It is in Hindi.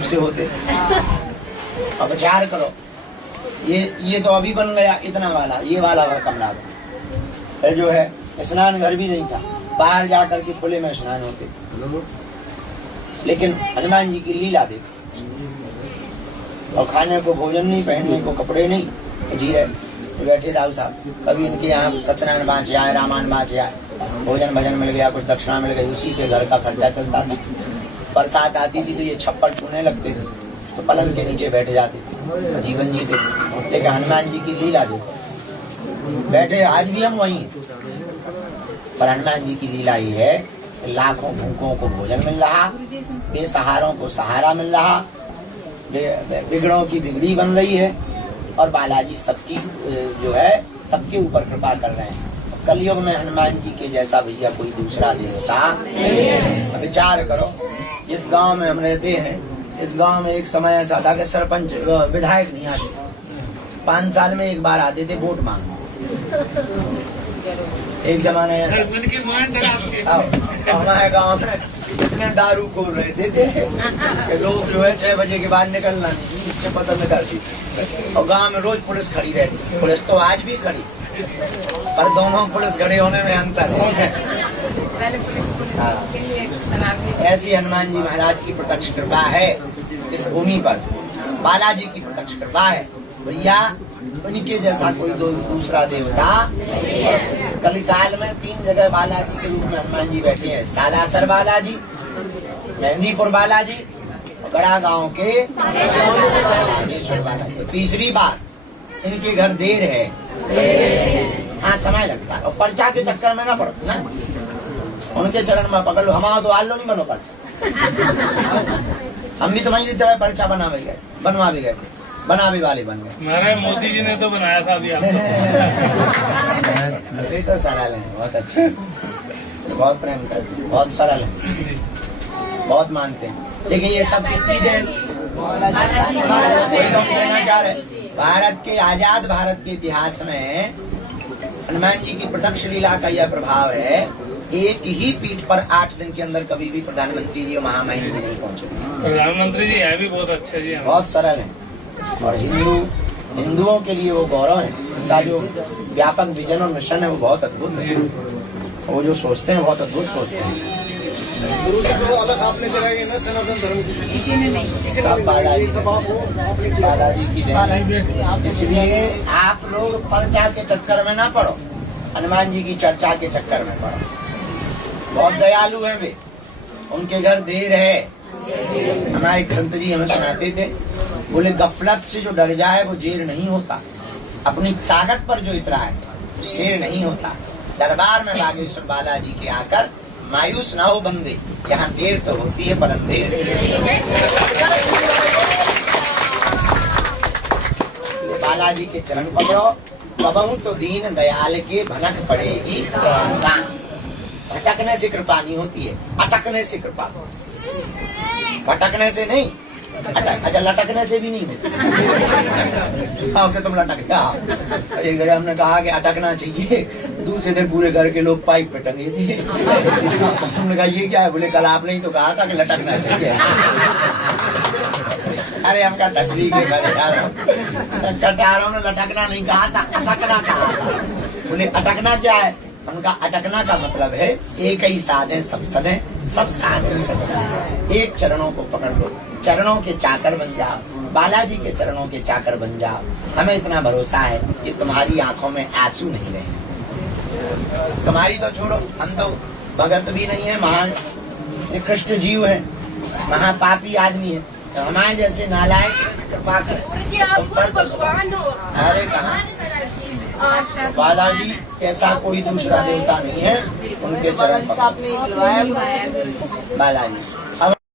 रूप से होते। अब विचार करो, ये तो अभी बन गया इतना वाला, ये वाला घर कमरा फिर जो है स्नान घर भी नहीं था, बाहर जा करके खुले में स्नान होते। लेकिन हनुमान जी की लीला देखो, और खाने को भोजन नहीं, पहनने को कपड़े नहीं, जी रहे बैठे दाऊ साहब। कभी इनके यहाँ सत्यनारायण बाँच आए, रामायण बाँच आए, भोजन भजन मिल गया, कुछ दक्षिणा मिल गई, उसी से घर का खर्चा चलता था। बरसात आती थी तो ये छप्पर छूने लगते थे, तो पलंग के नीचे बैठ जाते थे, जीवन जीते। लेकिन हनुमान जी की लीला देखो, बैठे आज भी हम वहीं, पर हनुमान जी की लीला ये है, लाखों भूखों को भोजन मिल रहा, बेसहारों को सहारा मिल रहा, बिगड़ों की बिगड़ी बन रही है, और बालाजी सबकी जो है सबके ऊपर कृपा कर रहे हैं। कलयुग में हनुमान जी के जैसा भैया कोई दूसरा देवता नहीं। विचार करो, इस गांव में हम रहते हैं, इस गांव में एक समय ऐसा था कि सरपंच विधायक नहीं आते, 5 साल में एक बार आते थे वोट मांगने। एक जमाना ऐसा हमारे गांव में इतने दारू खोल रहे थे कि लोग जो है 6 बजे के बाद निकलना नहीं, पता करती थी। और गांव में रोज पुलिस खड़ी रहती, पुलिस तो आज भी खड़ी, पर दोनों पुलिस खड़े होने में अंतर है। ऐसी हनुमान जी महाराज की प्रत्यक्ष कृपा है इस भूमि पर, बालाजी की प्रत्यक्ष कृपा है भैया, उनके जैसा कोई दूसरा देवता। कलिकाल में 3 जगह बालाजी के रूप में हनुमान जी बैठे हैं, सालासर बालाजी, मेहंदीपुर बालाजी, और बड़ा गांव के बालाजी। तो तीसरी बार इनके घर देर है, हाँ समय लगता है, और पर्चा के चक्कर में ना पड़ो ना, उनके चरण में पकड़ लो, हमारा तो आलो नहीं बनो पर्चा। हम भी तुम्हारी तरह पर्चा बनवा भी गए, बना भी वाले बन गए। महाराज मोदी जी ने तो बनाया था अभी आपको। ये तो सरल है, बहुत अच्छे, बहुत प्रेम करते, बहुत सरल है, बहुत मानते हैं। लेकिन ये सब किसकी देन? वही तो कहना चाह रहे, भारत के आजाद भारत के इतिहास में हनुमान जी की प्रत्यक्ष लीला का यह प्रभाव है। एक ही पीठ पर 8 दिन के अंदर कभी भी प्रधानमंत्री जी और महामहिम जी नहीं पहुंचे। प्रधानमंत्री जी है भी बहुत अच्छे जी, बहुत सरल है, और हिंदुओं के लिए वो गौरव है। उनका जो व्यापक विजन और मिशन है वो बहुत अद्भुत है, वो जो सोचते हैं बहुत अद्भुत सोचते हैं। अलग आपने जगह ना सनातन धर्म की, किसी ने नहीं, बालाजी की जय। इसलिए आप लोग पर्चा के चक्कर में ना पड़ो, हनुमान जी की चर्चा के चक्कर में पड़ो। बहुत दयालु है वे, उनके घर देर है। हमारे एक संत जी हमें सुनाते थे, बोले गफलत से जो डर जाए वो जेर नहीं होता, अपनी ताकत पर जो इतराए वो शेर नहीं होता। दरबार में बागेश्वर बालाजी के आकर मायूस ना हो बंदे, यहाँ देर तो होती है पर अंधेर। बालाजी के चरण पकड़ो, कबहू तो दीन दयाल के भनक पड़ेगी। भटकने से कृपा नहीं होती है, अटकने से कृपा, भटकने से नहीं, अच्छा लटकने से भी नहीं होती। हाँ तुम लटक गया। एक जगह हमने कहा कि अटकना चाहिए, दूसरे दिन पूरे घर के लोग पाइप पे टंगे थे। हमने कहा ये क्या है? बोले कल आपने ही तो कहा था कि लटकना चाहिए। अरे हमका टकरी के कटारों ने लटकना नहीं कहा था, अटकना कहा था। बोले अटकना क्या है? उनका अटकना का मतलब है एक ही साधे सब सदे, सब साधे सब। एक चरणों को पकड़ लो, चरणों के चाकर बन जाओ, बालाजी के चरणों के चाकर बन जाओ। हमें इतना भरोसा है कि तुम्हारी आंखों में आंसू नहीं रहे। तुम्हारी तो छोड़ो, हम तो भगत भी नहीं है, महान निकृष्ट जीव है, महापापी आदमी है। तो हमारे जैसे नालायक कृपा करें। अरे कहाँ बालाजी ऐसा कोई दूसरा देवता नहीं है, उनके चरण बालाजी।